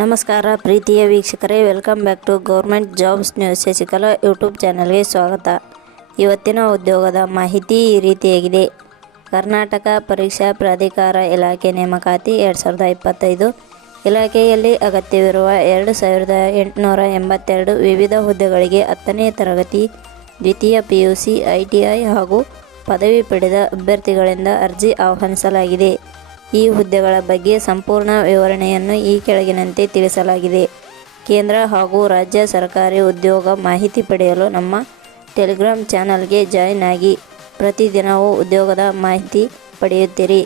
ನಮಸ್ಕಾರ ಪ್ರೀತಿಯ ವೀಕ್ಷಕರೇ, welcome back to government jobs news Shashikala YouTube ಚಾನಲ್ಗೆ ಸ್ವಾಗತ. ಇವತ್ತಿನ ಉದ್ಯೋಗದ ಮಾಹಿತಿ ಈ ರೀತಿಯಾಗಿದೆ. ಕರ್ನಾಟಕ ಪರೀಕ್ಷಾ ಪ್ರಾಧಿಕಾರ ಇಲಾಖೆ ನೇಮಕಾತಿ 2025 ಇಲಾಖೆಯಲ್ಲಿ ಅಗತ್ಯವಿರುವ 2882 ವಿವಿಧ ಹುದ್ದೆಗಳಿಗೆ 10ನೇ ತರಗತಿ, ದ್ವಿತೀಯ PUC, ITI ಹಾಗೂ ಪದವಿ ಪಡೆದ ಅಭ್ಯರ್ಥಿಗಳಿಂದ ಅರ್ಜಿ ಆಹ್ವಾನಿಸಲಾಗಿದೆ. ಈ ಹುದ್ದೆಗಳ ಬಗ್ಗೆ ಸಂಪೂರ್ಣ ವಿವರಣೆಯನ್ನು ಈ ಕೆಳಗಿನಂತೆ ತಿಳಿಸಲಾಗಿದೆ. ಕೇಂದ್ರ ಹಾಗೂ ರಾಜ್ಯ ಸರ್ಕಾರಿ ಉದ್ಯೋಗ ಮಾಹಿತಿ ಪಡೆಯಲು ನಮ್ಮ ಟೆಲಿಗ್ರಾಮ್ ಚಾನಲ್ಗೆ ಜಾಯಿನ್ ಆಗಿ ಪ್ರತಿದಿನವೂ ಉದ್ಯೋಗದ ಮಾಹಿತಿ ಪಡೆಯುತ್ತೀರಿ.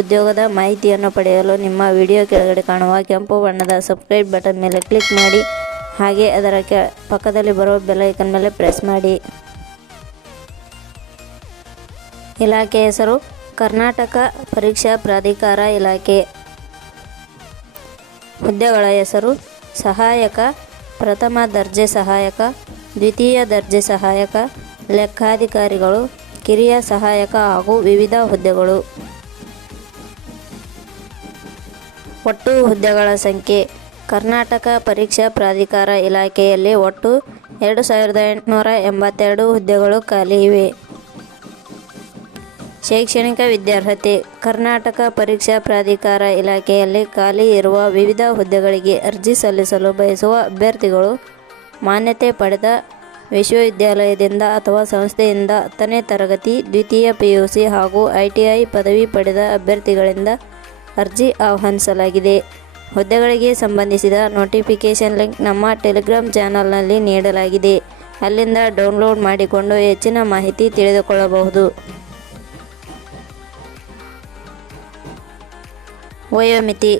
ಉದ್ಯೋಗದ ಮಾಹಿತಿಯನ್ನು ಪಡೆಯಲು ನಿಮ್ಮ ವಿಡಿಯೋ ಕೆಳಗಡೆ ಕಾಣುವ ಕೆಂಪು ಬಣ್ಣದ ಸಬ್ಸ್ಕ್ರೈಬ್ ಬಟನ್ ಮೇಲೆ ಕ್ಲಿಕ್ ಮಾಡಿ, ಹಾಗೆ ಅದರ ಪಕ್ಕದಲ್ಲಿ ಬರುವ ಬೆಲ್ ಐಕನ್ ಮೇಲೆ ಪ್ರೆಸ್ ಮಾಡಿ. ಇಲಾಖೆ ಹೆಸರು ಕರ್ನಾಟಕ ಪರೀಕ್ಷಾ ಪ್ರಾಧಿಕಾರ ಇಲಾಖೆ. ಹುದ್ದೆಗಳ ಹೆಸರು ಸಹಾಯಕ, ಪ್ರಥಮ ದರ್ಜೆ ಸಹಾಯಕ, ದ್ವಿತೀಯ ದರ್ಜೆ ಸಹಾಯಕ, ಲೆಕ್ಕಾಧಿಕಾರಿಗಳು, ಕಿರಿಯ ಸಹಾಯಕ ಹಾಗೂ ವಿವಿಧ ಹುದ್ದೆಗಳು. ಒಟ್ಟು ಹುದ್ದೆಗಳ ಸಂಖ್ಯೆ. ಕರ್ನಾಟಕ ಪರೀಕ್ಷಾ ಪ್ರಾಧಿಕಾರ ಇಲಾಖೆಯಲ್ಲಿ ಒಟ್ಟು 2882 ಹುದ್ದೆಗಳು ಖಾಲಿ ಇವೆ. ಶೈಕ್ಷಣಿಕ ವಿದ್ಯಾರ್ಹತೆ. ಕರ್ನಾಟಕ ಪರೀಕ್ಷಾ ಪ್ರಾಧಿಕಾರ ಇಲಾಖೆಯಲ್ಲಿ ಖಾಲಿ ಇರುವ ವಿವಿಧ ಹುದ್ದೆಗಳಿಗೆ ಅರ್ಜಿ ಸಲ್ಲಿಸಲು ಬಯಸುವ ಅಭ್ಯರ್ಥಿಗಳು ಮಾನ್ಯತೆ ಪಡೆದ ವಿಶ್ವವಿದ್ಯಾಲಯದಿಂದ ಅಥವಾ ಸಂಸ್ಥೆಯಿಂದ 10ನೇ ತರಗತಿ, ದ್ವಿತೀಯ PUC ಹಾಗೂ ITI ಪದವಿ ಪಡೆದ ಅಭ್ಯರ್ಥಿಗಳಿಂದ ಅರ್ಜಿ ಆಹ್ವಾನಿಸಲಾಗಿದೆ. ಹುದ್ದೆಗಳಿಗೆ ಸಂಬಂಧಿಸಿದ ನೋಟಿಫಿಕೇಷನ್ ಲಿಂಕ್ ನಮ್ಮ ಟೆಲಿಗ್ರಾಮ್ ಚಾನಲ್ನಲ್ಲಿ ನೀಡಲಾಗಿದೆ. ಅಲ್ಲಿಂದ ಡೌನ್ಲೋಡ್ ಮಾಡಿಕೊಂಡು ಹೆಚ್ಚಿನ ಮಾಹಿತಿ ತಿಳಿದುಕೊಳ್ಳಬಹುದು. ವಯೋಮಿತಿ.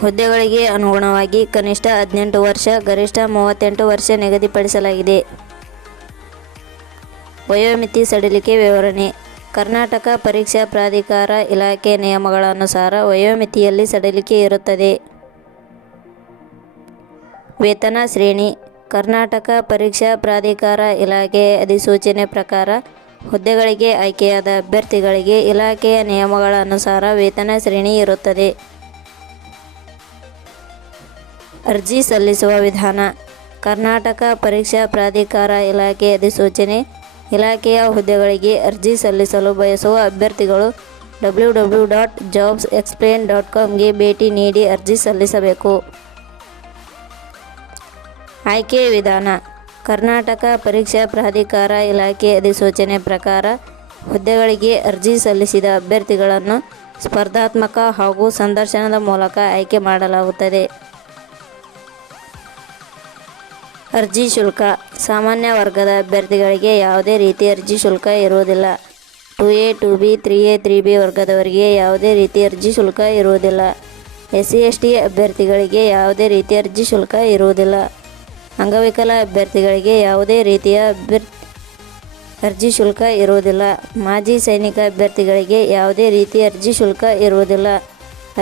ಹುದ್ದೆಗಳಿಗೆ ಅನುಗುಣವಾಗಿ ಕನಿಷ್ಠ 18 ವರ್ಷ, ಗರಿಷ್ಠ 38 ವರ್ಷ ನಿಗದಿಪಡಿಸಲಾಗಿದೆ. ವಯೋಮಿತಿ ಸಡಿಲಿಕೆ ವಿವರಣೆ. ಕರ್ನಾಟಕ ಪರೀಕ್ಷಾ ಪ್ರಾಧಿಕಾರ ಇಲಾಖೆ ನಿಯಮಗಳ ಅನುಸಾರ ವಯೋಮಿತಿಯಲ್ಲಿ ಸಡಿಲಿಕೆ ಇರುತ್ತದೆ. ವೇತನ ಶ್ರೇಣಿ. ಕರ್ನಾಟಕ ಪರೀಕ್ಷಾ ಪ್ರಾಧಿಕಾರ ಇಲಾಖೆ ಅಧಿಸೂಚನೆ ಪ್ರಕಾರ ಹುದ್ದೆಗಳಿಗೆ ಆಯ್ಕೆಯಾದ ಅಭ್ಯರ್ಥಿಗಳಿಗೆ ಇಲಾಖೆಯ ನಿಯಮಗಳ ಅನುಸಾರ ವೇತನ ಶ್ರೇಣಿ ಇರುತ್ತದೆ. ಅರ್ಜಿ ಸಲ್ಲಿಸುವ ವಿಧಾನ. ಕರ್ನಾಟಕ ಪರೀಕ್ಷಾ ಪ್ರಾಧಿಕಾರ ಇಲಾಖೆ ಅಧಿಸೂಚನೆ. ಇಲಾಖೆಯ ಹುದ್ದೆಗಳಿಗೆ ಅರ್ಜಿ ಸಲ್ಲಿಸಲು ಬಯಸುವ ಅಭ್ಯರ್ಥಿಗಳು www.jobsexplain.com ಗೆ ಭೇಟಿ ನೀಡಿ ಅರ್ಜಿ ಸಲ್ಲಿಸಬೇಕು. ಆಯ್ಕೆ ವಿಧಾನ. ಕರ್ನಾಟಕ ಪರೀಕ್ಷಾ ಪ್ರಾಧಿಕಾರ ಇಲಾಖೆ ಅಧಿಸೂಚನೆ ಪ್ರಕಾರ ಹುದ್ದೆಗಳಿಗೆ ಅರ್ಜಿ ಸಲ್ಲಿಸಿದ ಅಭ್ಯರ್ಥಿಗಳನ್ನು ಸ್ಪರ್ಧಾತ್ಮಕ ಹಾಗೂ ಸಂದರ್ಶನದ ಮೂಲಕ ಆಯ್ಕೆ ಮಾಡಲಾಗುತ್ತದೆ. ಅರ್ಜಿ ಶುಲ್ಕ. ಸಾಮಾನ್ಯ ವರ್ಗದ ಅಭ್ಯರ್ಥಿಗಳಿಗೆ ಯಾವುದೇ ರೀತಿ ಅರ್ಜಿ ಶುಲ್ಕ ಇರುವುದಿಲ್ಲ. 2A, 2B, 3A, 3B ವರ್ಗದವರಿಗೆ ಯಾವುದೇ ರೀತಿ ಅರ್ಜಿ ಶುಲ್ಕ ಇರುವುದಿಲ್ಲ. SC/ST ಅಭ್ಯರ್ಥಿಗಳಿಗೆ ಯಾವುದೇ ರೀತಿ ಅರ್ಜಿ ಶುಲ್ಕ ಇರುವುದಿಲ್ಲ. ಅಂಗವಿಕಲ ಅಭ್ಯರ್ಥಿಗಳಿಗೆ ಯಾವುದೇ ರೀತಿಯ ಅರ್ಜಿ ಶುಲ್ಕ ಇರುವುದಿಲ್ಲ. ಮಾಜಿ ಸೈನಿಕ ಅಭ್ಯರ್ಥಿಗಳಿಗೆ ಯಾವುದೇ ರೀತಿ ಅರ್ಜಿ ಶುಲ್ಕ ಇರುವುದಿಲ್ಲ.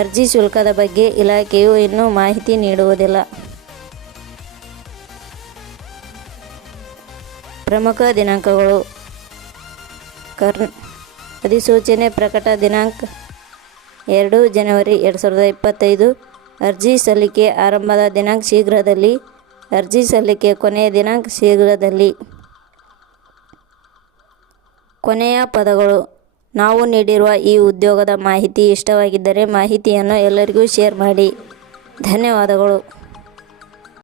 ಅರ್ಜಿ ಶುಲ್ಕದ ಬಗ್ಗೆ ಇಲಾಖೆಯು ಇನ್ನೂ ಮಾಹಿತಿ ನೀಡುವುದಿಲ್ಲ. ಪ್ರಮುಖ ದಿನಾಂಕಗಳು. ಅಧಿಸೂಚನೆ ಪ್ರಕಟ ದಿನಾಂಕ 2 ಜನವರಿ 2025. ಅರ್ಜಿ ಸಲ್ಲಿಕೆ ಆರಂಭದ ದಿನಾಂಕ ಶೀಘ್ರದಲ್ಲಿ. ಅರ್ಜಿ ಸಲ್ಲಿಕೆ ಕೊನೆಯ ದಿನಾಂಕ ಶೀಘ್ರದಲ್ಲಿ. ಕೊನೆಯ ಪದಗಳು. ನಾವು ನೀಡಿರುವ ಈ ಉದ್ಯೋಗದ ಮಾಹಿತಿ ಇಷ್ಟವಾಗಿದ್ದರೆ ಮಾಹಿತಿಯನ್ನು ಎಲ್ಲರಿಗೂ ಶೇರ್ ಮಾಡಿ. ಧನ್ಯವಾದಗಳು.